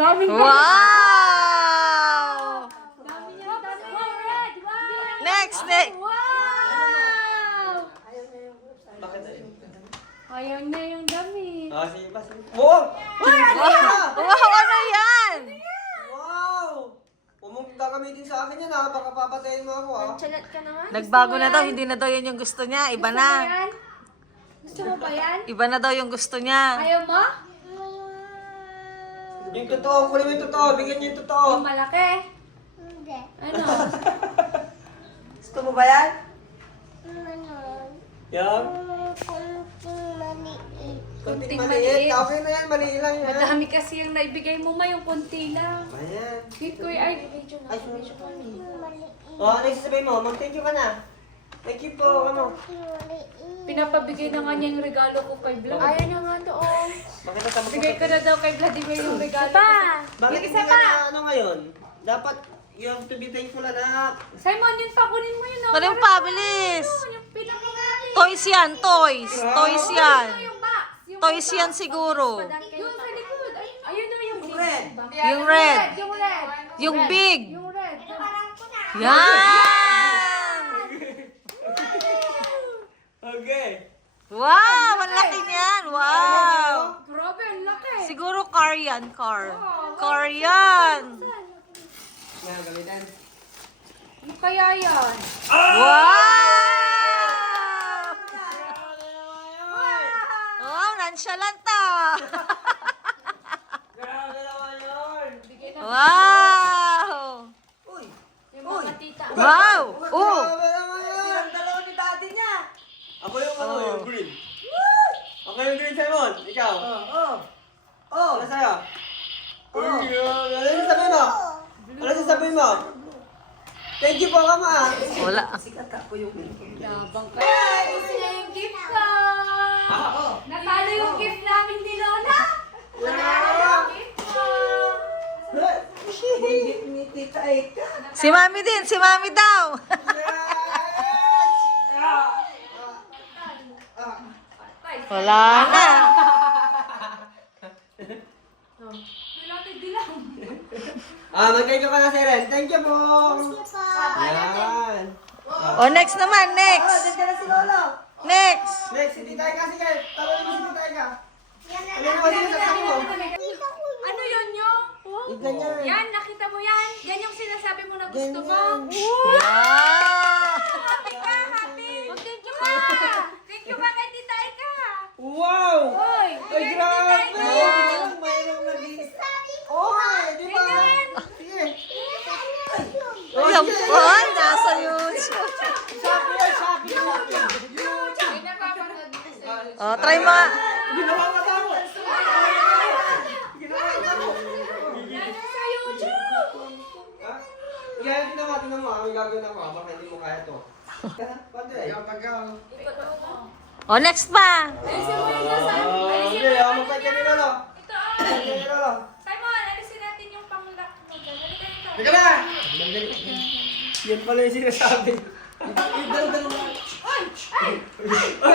Daming Wow! Dami niya, dami. Wow, red! Wow! Next, next. Wow! Bakit ayun? Ayaw niya yung damit. Ah, sige pa, sige. Wow! Wow, ano yan? Wow! Pumunta kami din sa akin yan ha. Baka papatayin mo ako ha. Chalat ka naman. Nagbago na daw, hindi na daw yun yung gusto niya. Iba na. Gusto mo ba yan? Iba na daw yung gusto niya. Ayaw mo? Yung totoo, kunin mo yung totoo. Bigyan niyo yung totoo. Yung malaki? Hindi. Ano? Gusto mo ba yan? Yan? Maliit. Kunting Kunting maliit. maliit. Okay na yan, maliit lang yan. Madami kasi yung naibigay mo ma, yung kunti lang. Ayan. Kikoy, ay, video na. Ay, sorry. Maliit. Oh, ano yung sasabihin mo? Mag-thank you ka na. Thank you po, ano? Maliit. Pinapabigay na nga niya yung regalo ko kay Vlad. Ayaw na nga doon. Bakit natama Bigay ko na daw kay Vladimir yung regalo. Bakit hindi ka na ano ngayon? Dapat you have to be thankful, anak. Simon, yun pa, kunin mo yun. Ano yung pabilis? Yung pinakagali. Toys yan, toys. Toys yan. Yung box. Yung Toys yan siguro. Yung sa likod. Ayun na yung red. Yung red. Yung red. Yung big. Yung red. Yan! Okay. Wow, ang laki niyan. Wow. Grabe, ang laki. Siguro car yan, car. Car yan. Yan, gamitin. Ano kaya yan? Wow! Oh, nonchalant ah. Grabe naman yun. Bigay na Wow! Uy! yung mga tita. Wow! Oh! Grabe naman yun. Ang dalawa ni daddy niya. Ako yung ano, yung green. Ako yung green, Simon. Ikaw. Oh. Ano sa'yo? Uy, ano yung sasabihin mo? Ano yung sasabihin mo? Thank you po, Kama. Wala. Labang ka. Ay, gusto niya yung gift ko. Natalo yung gift namin ni Lola. Natalo yung gift ko. Ni Tita Eka. Si Mami din, si Mami daw. Wala na. Nilatid dilang. Mag-thank you ka na, Seren. Thank you po. Yan. O, next naman, next. Diyan ka na si Lolo. Next. Next, si Tita Eka. Sige, tawarin mo si Tita Eka. Ano naman sinasabi mo? Ano yun yung? Ganyan. Yan, nakita mo yan? Yan yung sinasabi mo na gusto mo? Wow! Happy ka, happy! Thank you ka! Thank you ka kay Tita Ika! Wow! Hoy! Ay, grabe! Mayroong naging... Oh, di ba? Sige. Yan po, nasa YouTube. Sabi yan, sabi yan. O, try mo. Ginawa ka tamo. Ginawa ka tamo. Yan yung sa YouTube! Yan, tinan mo. May gagawin ako. Baka hindi mo kaya to. Pwede. O, next pa. Alisin mo yung nasa... Alisin Okay, mo yung magpay ka ni Lolo. Ito, Magpay ka ni Lolo. Simon, alisin natin yung pang-lock mo dyan. Halika dito. Teka na! Yan pala yung sinasabi. Ay! Ay!